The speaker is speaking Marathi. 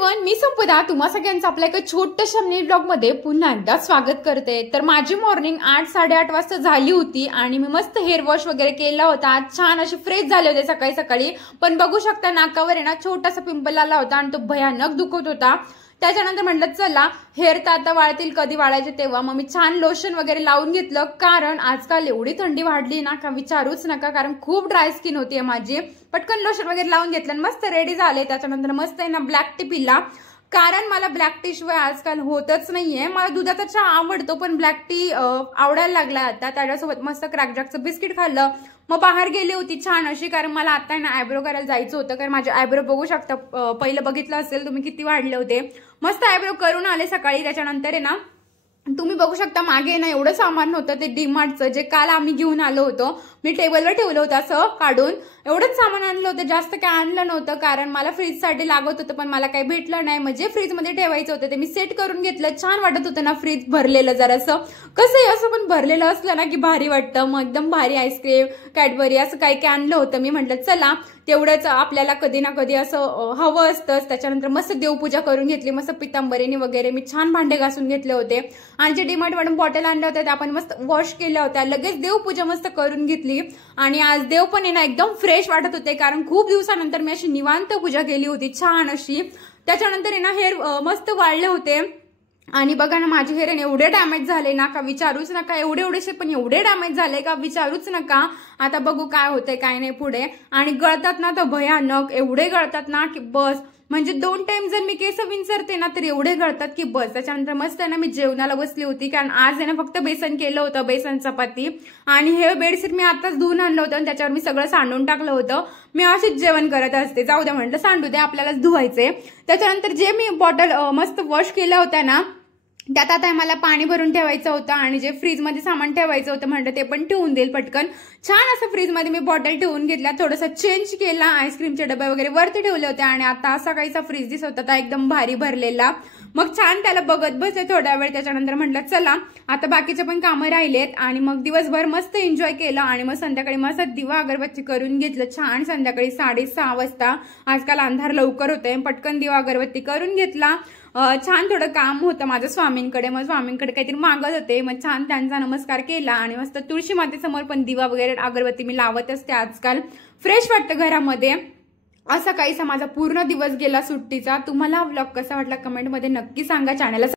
एव्हरीवन, मी संपदा तुम्हा सगळ्यांचं आपल्या एका छोट्याशा मिनी ब्लॉग मध्ये पुन्हा एकदा स्वागत करते। तर माझी मॉर्निंग 8-8:30 वाजता झाली होती आणि मी मस्त हेअर वॉश वगैरे केला होता। छान असे फ्रेश झाले होते सकाळी सकाळी, पण बघू शकता नाकावर आहे ना छोटासा पिंपल आला होता आणि तो भयानक दुखत होता। त्याच्यानंतर म्हटलं चला हेअर तर आता वाळतील, कधी वाळायचे तेव्हा। मग मी छान लोशन वगैरे लावून घेतलं, कारण आजकाल एवढी थंडी वाढली ना का विचारूच नका, कारण खूप ड्राय स्किन होती माझी। पटकन लोशन वगैरे लावून घेतलं आणि मस्त रेडी झाले। त्याच्यानंतर मस्त आहे ना ब्लॅक टी पिला, कारण मला ब्लॅक टी शिवाय आजकाल होतच नाहीये। मला दुधाचा चहा आवडतो पण ब्लॅक टी आवडायला लागला आता। त्याच्यासोबत मस्त क्रॅकजॅकचं बिस्किट खाल्लं, मग बाहेर गेली होती छान अशी, कारण मला आता ना आयब्रो करायला जायचं होतं। कारण माझे आयब्रो बघू शकता, पहिलं बघितलं असेल तुम्ही किती वाढले होते। मस्त आयब्रो करून आले सकाळी। त्याच्यानंतर आहे ना तुम्ही बघू शकता मागे ना एवढं सामान होतं ते डीमार्टचं, जे काल आम्ही घेऊन आलो होतो। मी टेबलवर ठेवलं होतं असं काढून, एवढंच सामान आणलं होतं, जास्त काय आणलं नव्हतं, कारण मला फ्रीजसाठी लागत होतं पण मला काही भेटलं नाही। म्हणजे फ्रीजमध्ये ठेवायचं होतं ते मी सेट करून घेतलं। छान वाटत होतं ना फ्रीज भरलेलं, जरासं कसं असं पण भरलेलं असलं ना की भारी वाटतं। मग एकदम भारी आईस्क्रीम कॅडबरी असं काही काही आणलं होतं मी। म्हटलं चला तेवढंच आपल्याला कधी ना कधी असं हवं असतंच। त्याच्यानंतर मस्त देवपूजा करून घेतली, मस्त पितांबरीने वगैरे मी छान भांडे घासून घेतले होते आणि जे डीमार्ट मधून बॉटल आणल्या होत्या त्या आपण मस्त वॉश केल्या होत्या। लगेच देवपूजा मस्त करून घेतली आणि आज देव पण आहे ना एकदम फ्रेश वाटत होते, कारण खूप दिवसानंतर मी अशी निवांत पूजा केली होती छान अशी। त्याच्यानंतर आहे ना हेअर मस्त वाढले होते आणि बघा ना माझे हेअर एवढे डॅमेज झाले ना का विचारूच नका, एवढेसे पण एवढे डॅमेज झाले का विचारूच नका। आता बघू काय होतंय काय नाही पुढे। आणि गळतात ना तर भयानक एवढे गळतात ना की बस, म्हणजे 2 टाइम जर मी केस विंचरते ना तर एवढे गळतात की बस। त्याच्यानंतर मस्त आहे ना मी जेवणाला बसली होती, कारण आज आहे ना फक्त बेसन केलं होतं, बेसन चपाती। आणि हे बेडशीट मी आताच धुवून आणलं होतं आणि त्याच्यावर मी सगळं सांडून टाकलं होतं। मी अशीच जेवण करत असते, जाऊ द्या म्हटलं सांडू दे, आपल्यालाच धुवायचे। त्याच्यानंतर जे मी बॉटल मस्त वॉश केल्या होत्या ना त्यात आता मला पाणी भरून ठेवायचं होतं आणि जे फ्रीजमध्ये सामान ठेवायचं होतं म्हटलं ते पण ठेवून देईल पटकन। छान असं फ्रीजमध्ये मी बॉटल ठेवून घेतल्या, थोडंसं चेंज केला, आईस्क्रीमचे डबे वगैरे वरती ठेवले होते आणि आता असा काहीसा फ्रीज दिसत होता एकदम भारी भरलेला। मग छान त्याला बघत बसले थोडा वेळ। त्याच्यानंतर म्हटलं चला आता बाकीचे पण कामं राहिलेत आणि मग दिवसभर मस्त एन्जॉय केलं आणि मग संध्याकाळी मस्त दिवा अगरबत्ती करून घेतलं छान। संध्याकाळी 6:30 वाजता, आजकाल अंधार लवकर होतंय, पटकन दिवा अगरबत्ती करून घेतला। छान थोडं काम होतं माझं स्वामींकडे, मग स्वामींकडे काहीतरी मागत होते, मग छान त्यांचा नमस्कार केला आणि मस्त तुळशी मातेसमोर पण दिवा वगैरे अगरबत्ती मी लावत असते आजकाल। फ्रेश वाटतं घरामध्ये। असा काहीसा माझा पूर्ण दिवस गेला सुट्टीचा। तुम्हाला हा व्लॉग कसा वाटला कमेंटमध्ये नक्की सांगा। चॅनलला